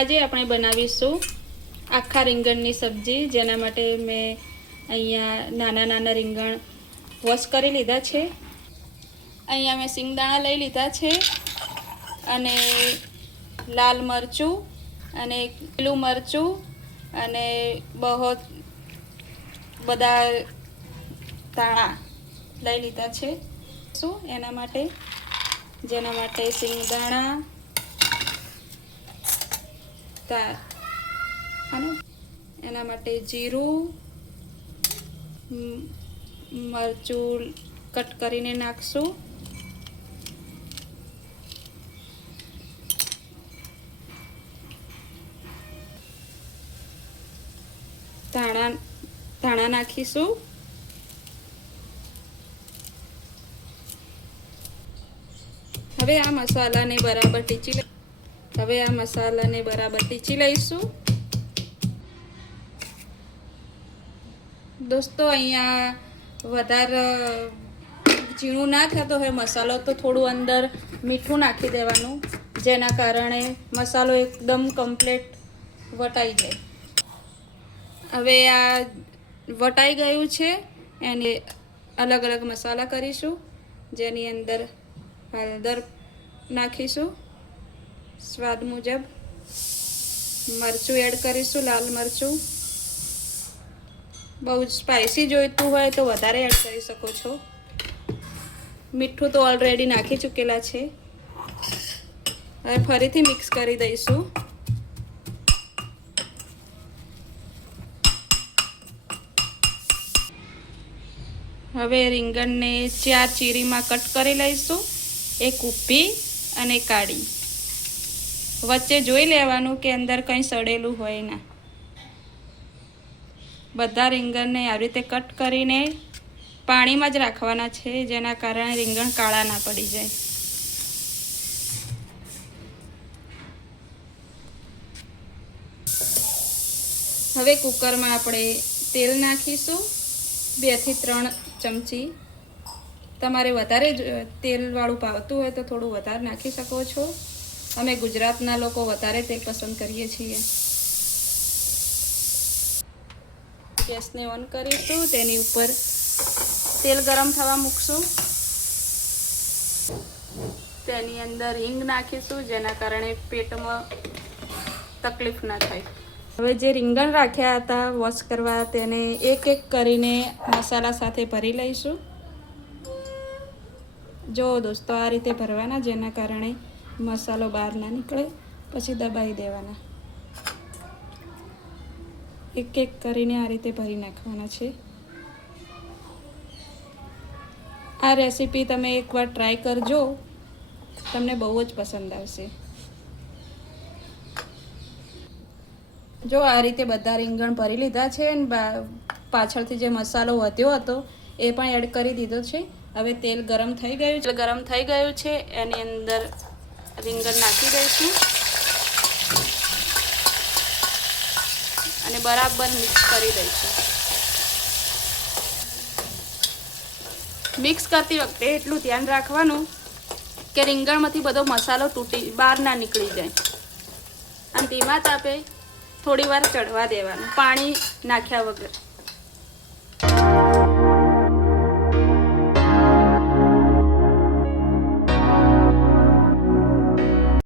આજે આપણે બનાવીશું આખા રીંગણની સબ્જી, જેના માટે મેં અહીંયા નાના નાના રીંગણ વોશ કરી લીધા છે। અહીંયા મેં સિંગદાણા લઈ લીધા છે અને લાલ મરચું અને લીલું મરચું અને બહુ બધા ધાણા લઈ લીધા છે। શું એના માટે, જેના માટે સિંગદાણા અને એના માટે જીરું, મરચું કટ કરીને નાખશું, ધાણા નાખીશું, હવે આ મસાલાને બરાબર ટીચી લઈશું। દોસ્તો અહીંયા વધારે ઝીણું ના થતો હોય મસાલો તો થોડું અંદર મીઠું નાખી દેવાનું, જેના કારણે મસાલો એકદમ કમ્પ્લીટ વટાઈ જાય। હવે આ વટાઈ ગયું છે, એને અલગ અલગ મસાલા કરીશું, જેની અંદર હળદર નાખીશું સ્વાદ મુજબ, મરચું એડ કરીશું, લાલ મરચું, બહુ સ્પાઇસી જોઈતું હોય તો વધારે એડ કરી શકો છો। મીઠું તો ઓલરેડી નાખી ચૂકેલા છે। હવે ફરીથી મિક્સ કરી દઈશું। હવે રીંગણને 4 ચીરીમાં કટ કરી લઈશું, એક ઊભી અને કાળી। વચ્ચે જોઈ લેવાનું કે અંદર કંઈ સડેલું હોય ના। બધા રીંગણને આવી રીતે કટ કરીને પાણીમાં જ રાખવાના છે, જેના કારણે રીંગણ કાળા ના પડી જાય। હવે કુકરમાં આપણે તેલ નાખીશું, 2 થી 3 ચમચી। તમારે વધારે તેલવાળું ભાવતું હોય તો થોડું વધારે નાખી શકો છો। અમે ગુજરાતના લોકો વધારે તેલ પસંદ કરીએ છીએ। ગેસને ઓન કરીશું, તેની ઉપર તેલ ગરમ થવા મૂકશું, તેની અંદર હિંગ નાખીશું, જેના કારણે પેટમાં તકલીફ ના થાય। હવે જે રીંગણ રાખ્યા હતા વોશ કરવા, તેને એક એક કરીને મસાલા સાથે ભરી લઈશું। જો દોસ્તો આ રીતે ભરવાના, જેના કારણે મસાલો બહાર ના નીકળે, પછી દબાઈ દેવાના। એક એક કરીને આ રીતે ભરી નાખવાના છે। આ રેસીપી તમે એકવાર ટ્રાય કરજો, તમને બહુ જ પસંદ આવશે। જો આ રીતે બધા રીંગણ ભરી લીધા છે અને પાછળથી જે મસાલો વધ્યો હતો એ પણ એડ કરી દીધો છે। હવે તેલ ગરમ થઈ ગયું છે, એની અંદર રીંગણ નાખી દઈશું અને બરાબર મિક્સ કરી દઈશું। મિક્સ કરતી વખતે એટલું ધ્યાન રાખવાનું કે રીંગણમાંથી બધો મસાલો બહાર ના નીકળી જાય, અને ધીમા તાપે થોડી વાર ચડવા દેવાનું, પાણી નાખ્યા વગર।